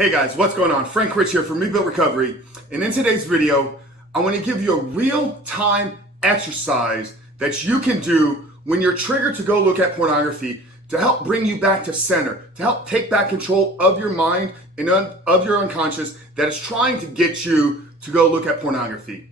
Hey guys, what's going on? Frank Rich here from Reboot Recovery. And in today's video, I want to give you a real-time exercise that you can do when you're triggered to go look at pornography to help bring you back to center, to help take back control of your mind and of your unconscious that is trying to get you to go look at pornography.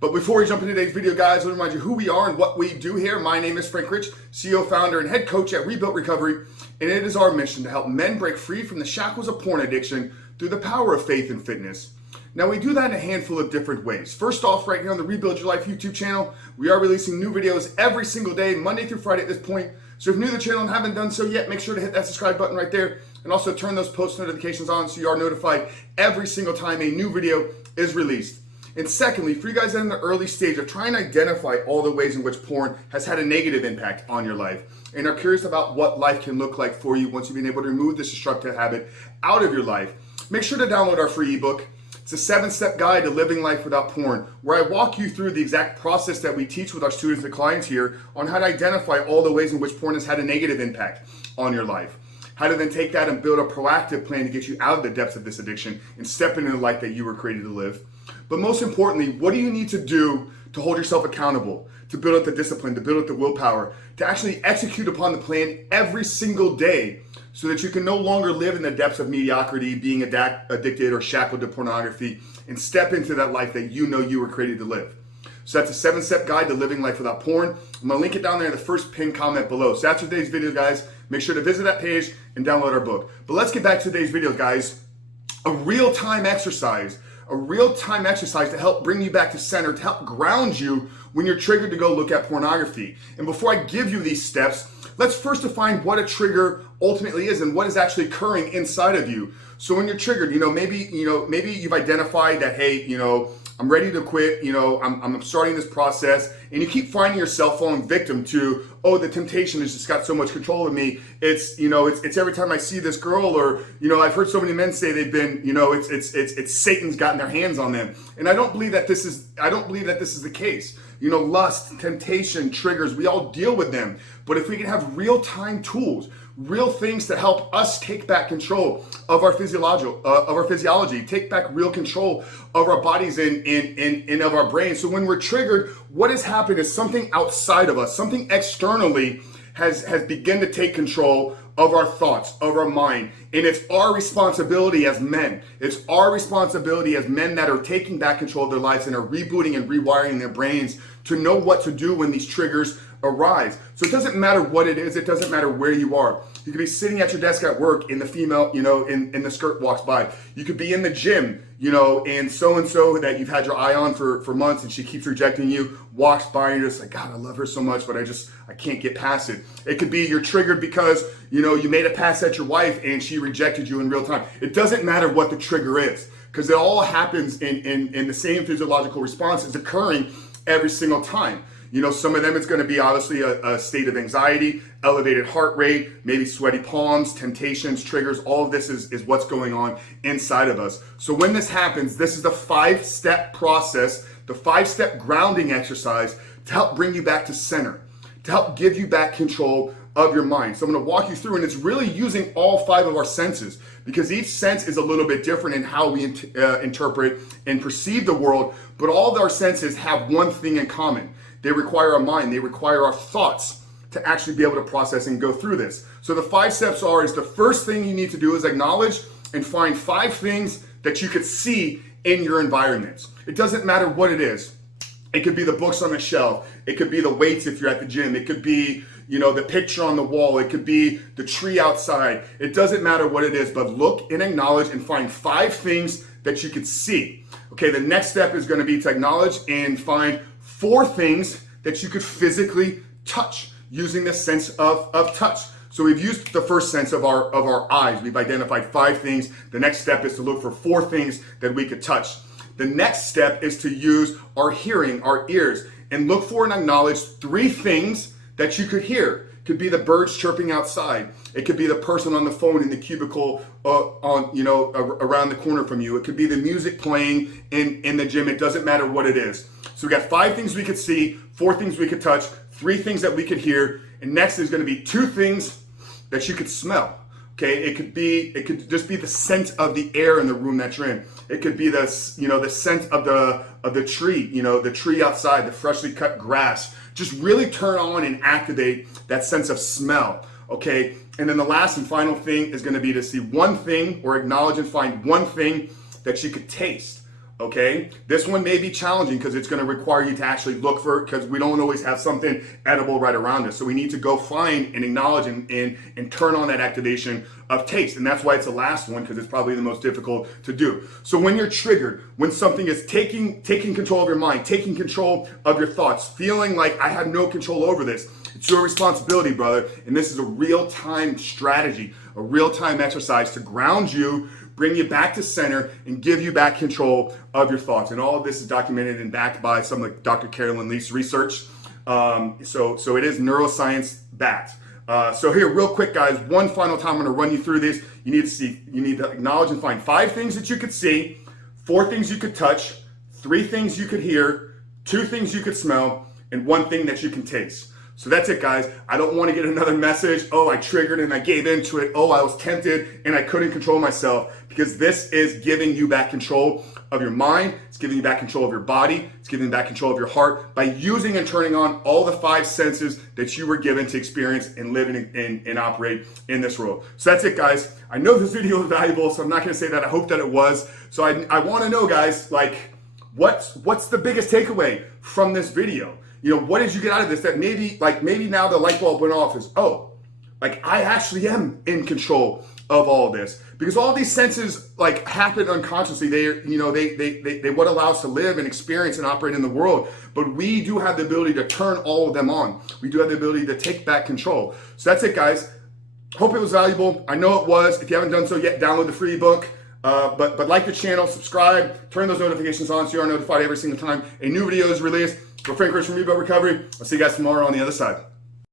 But before we jump into today's video, guys, I want to remind you who we are and what we do here. My name is Frank Rich, CEO, founder, and head coach at Reboot Recovery. And it is our mission to help men break free from the shackles of porn addiction through the power of faith and fitness. Now, we do that in a handful of different ways. First off, right here on the Rebuild Your Life YouTube channel, we are releasing new videos every single day, Monday through Friday at this point. So if you're new to the channel and haven't done so yet, make sure to hit that subscribe button right there and also turn those post notifications on so you are notified every single time a new video is released. And secondly, for you guys that are in the early stage of trying to identify all the ways in which porn has had a negative impact on your life and are curious about what life can look like for you once you've been able to remove this destructive habit out of your life, make sure to download our free ebook. It's a 7-step guide to living life without porn, where I walk you through the exact process that we teach with our students and clients here on how to identify all the ways in which porn has had a negative impact on your life. How to then take that and build a proactive plan to get you out of the depths of this addiction and step into the life that you were created to live. But most importantly, what do you need to do to hold yourself accountable, to build up the discipline, to build up the willpower, to actually execute upon the plan every single day so that you can no longer live in the depths of mediocrity, being addicted or shackled to pornography, and step into that life that you know you were created to live. So that's a 7-step guide to living life without porn. I'm gonna link it down there in the first pinned comment below. So that's today's video, guys. Make sure to visit that page and download our book. But let's get back to today's video, guys. A real-time exercise to help bring you back to center, to help ground you when you're triggered to go look at pornography. And before I give you these steps, let's first define what a trigger ultimately is and what is actually occurring inside of you. So when you're triggered, maybe you've identified that, hey, I'm ready to quit, I'm starting this process, and you keep finding yourself falling victim to, oh, the temptation has just got so much control of me. It's every time I see this girl, or, I've heard so many men say they've been, it's Satan's gotten their hands on them. And I don't believe that this is the case. Lust, temptation, triggers, we all deal with them. But if we can have real-time tools, real things to help us take back control of our physiology, take back real control of our bodies and of our brains. So when we're triggered, what has happened is something outside of us, something externally has begun to take control of our thoughts, of our mind. And it's our responsibility as men. It's our responsibility as men that are taking back control of their lives and are rebooting and rewiring their brains to know what to do when these triggers arise. So it doesn't matter what it is. It doesn't matter where you are. You could be sitting at your desk at work and the female, in the skirt walks by. You could be in the gym, and so that you've had your eye on for months and she keeps rejecting you, walks by and you're just like, God, I love her so much, but I can't get past it. It could be you're triggered because, you made a pass at your wife and she rejected you in real time. It doesn't matter what the trigger is, because it all happens in the same physiological response is occurring every single time. Some of them, it's going to be obviously a state of anxiety, elevated heart rate, maybe sweaty palms, temptations, triggers. All of this is what's going on inside of us. So when this happens, this is the 5-step process, the 5-step grounding exercise to help bring you back to center, to help give you back control of your mind. So I'm going to walk you through, and it's really using all 5 of our senses, because each sense is a little bit different in how we interpret and perceive the world, but all of our senses have one thing in common. They require our mind, they require our thoughts to actually be able to process and go through this. So the 5 steps is the first thing you need to do is acknowledge and find 5 things that you could see in your environment. It doesn't matter what it is. It could be the books on the shelf. It could be the weights if you're at the gym. It could be, the picture on the wall. It could be the tree outside. It doesn't matter what it is, but look and acknowledge and find 5 things that you could see. Okay, the next step is going to be to acknowledge and find 4 things that you could physically touch using the sense of touch. So we've used the first sense of our eyes. We've identified 5 things. The next step is to look for 4 things that we could touch. The next step is to use our hearing, our ears, and look for and acknowledge 3 things that you could hear. It could be the birds chirping outside. It could be the person on the phone in the cubicle around the corner from you. It could be the music playing in the gym. It doesn't matter what it is. So we got 5 things we could see, 4 things we could touch, 3 things that we could hear, and next is going to be 2 things that you could smell. Okay, it could just be the scent of the air in the room that you're in. It could be the scent of the tree, the tree outside, the freshly cut grass. Just really turn on and activate that sense of smell. Okay, and then the last and final thing is going to be to see one thing, or acknowledge and find one thing that you could taste. Okay, this one may be challenging because it's going to require you to actually look for it, because we don't always have something edible right around us. So we need to go find and acknowledge and turn on that activation of taste. And that's why it's the last one, because it's probably the most difficult to do. So when you're triggered, when something is taking control of your mind, taking control of your thoughts, feeling like I have no control over this, it's your responsibility, brother. And this is a real-time strategy, a real-time exercise to ground you, bring you back to center, and give you back control of your thoughts. And all of this is documented and backed by some of Dr. Carolyn Leaf's research. So it is neuroscience backed. So here, real quick, guys, one final time, I'm going to run you through this. You need to acknowledge and find 5 things that you could see, 4 things you could touch, 3 things you could hear, 2 things you could smell, and 1 thing that you can taste. So that's it, guys. I don't want to get another message, oh, I triggered and I gave into it, oh, I was tempted and I couldn't control myself, because this is giving you back control of your mind. It's giving you back control of your body. It's giving you back control of your heart by using and turning on all the 5 senses that you were given to experience and live and operate in this world. So that's it, guys. I know this video is valuable, so I'm not going to say that. I hope that it was. So I want to know, guys, like, what's the biggest takeaway from this video? What did you get out of this that maybe now the light bulb went off is, oh, like I actually am in control of all this, because all these senses like happen unconsciously. They what allow us to live and experience and operate in the world, but we do have the ability to turn all of them on. We do have the ability to take back control. So that's it, guys. Hope it was valuable. I know it was. If you haven't done so yet, download the free ebook. But like the channel, subscribe, turn those notifications on so you are notified every single time a new video is released. For Frank Rich from Reboot Recovery. I'll see you guys tomorrow on the other side.